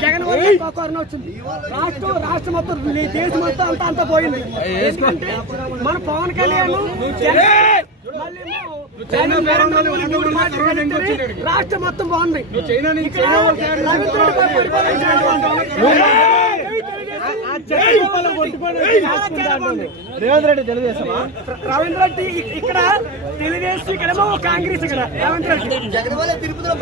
జగన్ వల్ల వచ్చింది రాష్ట్రం రాష్ట్రం మొత్తం దేశం మొత్తం అంతా అంతా పోయింది ఎందుకంటే మన పవన్ కళ్యాణ్ రాష్ట్రం మొత్తం బాగుంది ఇక్కడ రవీంద్ర రెడ్డి గారు పరిపాలించినటువంటి చాలా చాలా బాగుంది. రేవంత్ రెడ్డి తెలుగుదేశమా? రవీంద్ర రెడ్డి ఇక్కడ తెలుగుదేశం కాంగ్రెస్ ఇక్కడ జగన్ తిరుపతిలోని తిరుపతిలోని?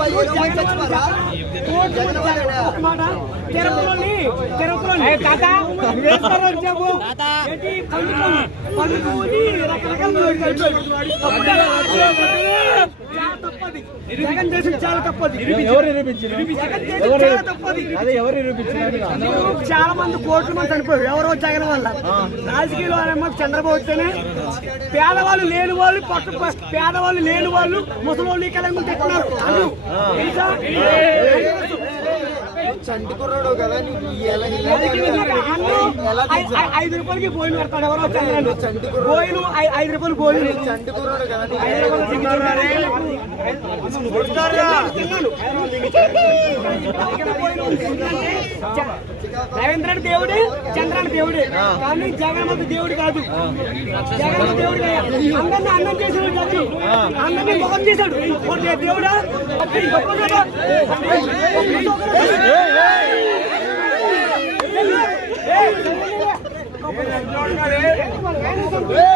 పండుగ రకరకాల. చాలా తప్పది. జగన్ చేసిన చాలా తప్పది. ఎవరు నిరూపించారు. జగన్ చేసిన చాలా తప్పది. అదే ఎవరు నిరూపించారు? చాలా మంది కోట్ల మంది చనిపోయారు. ఎవరో జగన్ వల్ల రాజకీయాలు అనేమో చంద్రబాబు వస్తేనే పేదవాళ్ళు లేని వాళ్ళు పట్టు పేదవాళ్ళు లేని వాళ్ళు ముసలి కలంగులు? చంటి కుర్రాడు కదా ఐ- ఐదు రూపాయలకి బోయిలు పెడతాడు ఎవరో చంద్రబాబు బోయిలు ఐదు రూపాయలు బోయిలు చంటి కుర్రాడు కదా నీకు ఐదు రూపాయలు తిన్నాను. రవీంద్ర రెడ్డి దేవుడే. చంద్రాన్ని దేవుడే కానీ జగన్ మాత్రం దేవుడు కాదు. జగన్ మాత్రం దేవుడు అందరిని అన్నం చేసాడు జగన్. అందరినీ ముఖం చేశాడు. దేవుడా. జగనే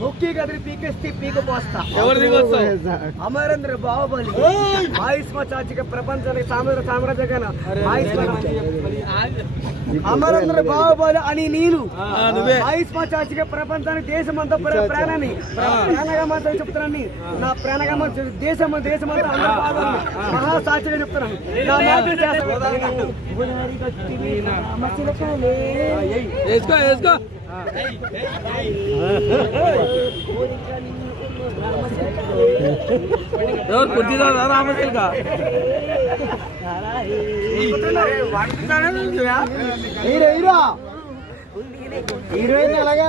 ముక్కి కదిరి పీకేస్తే పీక పోస్తా. అమరేంద్ర బాహుబలి. ఆయుష్మా చాచిక ప్రపంచానికి సామ్రాజ్య ఆయుష్మా అమరేంద్ర బాహుబలి అని నేను ఆయుష్మా చాచిక ప్రపంచానికి దేశమంతా ప్ర- ప్రాణాన్ని. ప్రాణగా మాత్రం చెప్తున్నాను. నా ప్రాణగా మాత్రం దేశం దేశమంతా అందరూ బాధల్ని మహా సాక్షిగా చెప్తున్నాను. నా మాటలు చేస్తాను వేసుకో వేసుకో ఎవరు కొద్దిగా రామశిల్క. హీరోయిన్ ఎలాగా?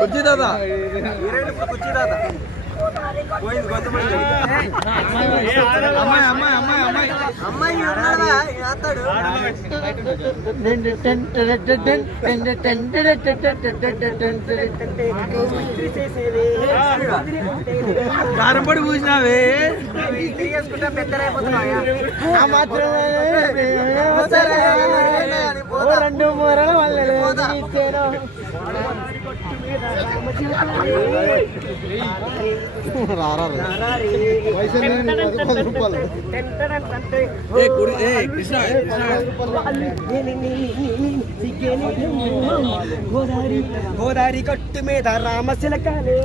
కొద్ది దాదా? అమ్మాయి కారంపడి పూసినావే? మాత్రమే. రెండు మూరలు మళ్ళీ గోదావరి గోదావరి కట్టు మీద రామశిలకాలే